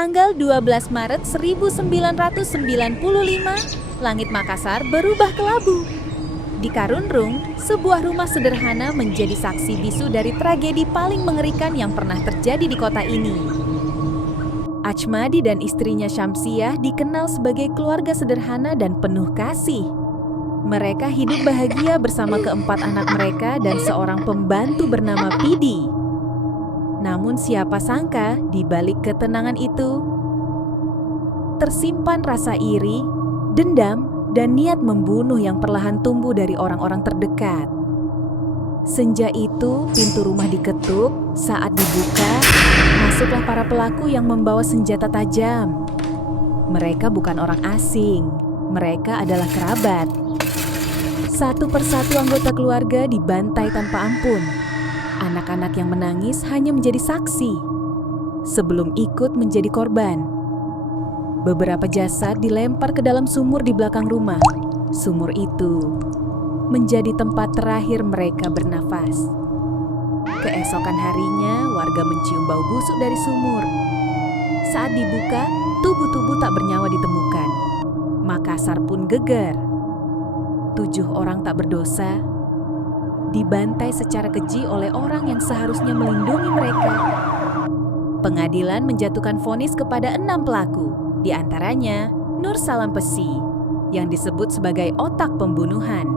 Tanggal 12 Maret 1995, langit Makassar berubah kelabu. Di Karunrung, sebuah rumah sederhana menjadi saksi bisu dari tragedi paling mengerikan yang pernah terjadi di kota ini. Achmadi dan istrinya Syamsiah dikenal sebagai keluarga sederhana dan penuh kasih. Mereka hidup bahagia bersama keempat anak mereka dan seorang pembantu bernama Pidi. Namun siapa sangka di balik ketenangan itu tersimpan rasa iri, dendam, dan niat membunuh yang perlahan tumbuh dari orang-orang terdekat. Senja itu pintu rumah diketuk. Saat dibuka, masuklah para pelaku yang membawa senjata tajam. Mereka bukan orang asing, mereka adalah kerabat. Satu persatu anggota keluarga dibantai tanpa ampun. Anak-anak yang menangis hanya menjadi saksi sebelum ikut menjadi korban. Beberapa jasad dilempar ke dalam sumur di belakang rumah. Sumur itu menjadi tempat terakhir mereka bernafas. Keesokan harinya, warga mencium bau busuk dari sumur. Saat dibuka, tubuh-tubuh tak bernyawa ditemukan. Makassar pun geger. 7 orang tak berdosa dibantai secara keji oleh orang yang seharusnya melindungi mereka. Pengadilan menjatuhkan vonis kepada 6 pelaku, di antaranya Nur Salam Pesi, yang disebut sebagai otak pembunuhan.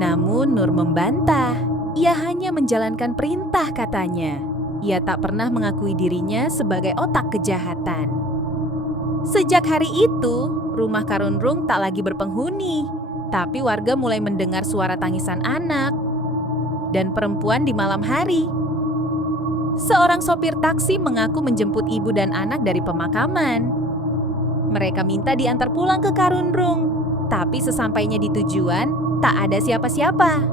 Namun Nur membantah, ia hanya menjalankan perintah katanya. Ia tak pernah mengakui dirinya sebagai otak kejahatan. Sejak hari itu, rumah Karunrung tak lagi berpenghuni, tapi warga mulai mendengar suara tangisan anak dan perempuan di malam hari. Seorang sopir taksi mengaku menjemput ibu dan anak dari pemakaman. Mereka minta diantar pulang ke Karunrung, tapi sesampainya di tujuan, tak ada siapa-siapa.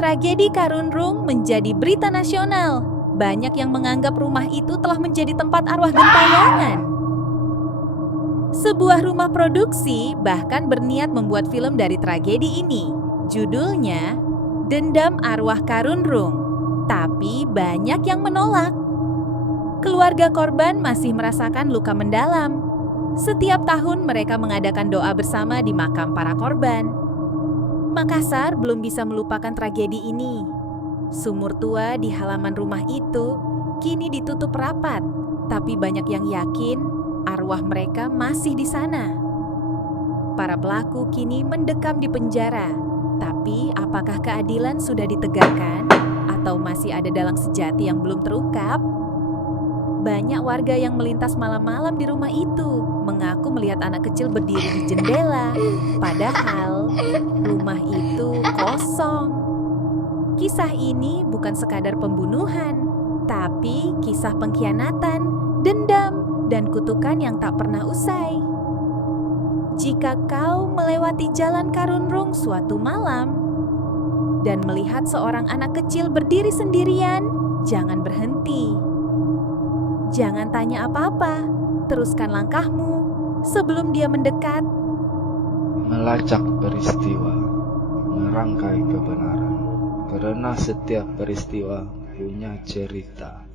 Tragedi Karunrung menjadi berita nasional. Banyak yang menganggap rumah itu telah menjadi tempat arwah gentayangan. Sebuah rumah produksi bahkan berniat membuat film dari tragedi ini. Judulnya Dendam Arwah Karunrung. Tapi banyak yang menolak. Keluarga korban masih merasakan luka mendalam. Setiap tahun mereka mengadakan doa bersama di makam para korban. Makassar belum bisa melupakan tragedi ini. Sumur tua di halaman rumah itu kini ditutup rapat, tapi banyak yang yakin arwah mereka masih di sana. Para pelaku kini mendekam di penjara, tapi apakah keadilan sudah ditegakkan atau masih ada dalang sejati yang belum terungkap? Banyak warga yang melintas malam-malam di rumah itu mengaku melihat anak kecil berdiri di jendela, padahal rumah itu kosong. Kisah ini bukan sekadar pembunuhan, tapi kisah pengkhianatan, dendam, dan kutukan yang tak pernah usai. Jika kau melewati jalan Karunrung suatu malam dan melihat seorang anak kecil berdiri sendirian, jangan berhenti. Jangan tanya apa-apa, teruskan langkahmu sebelum dia mendekat. Melacak peristiwa, merangkai kebenaran, karena setiap peristiwa punya cerita.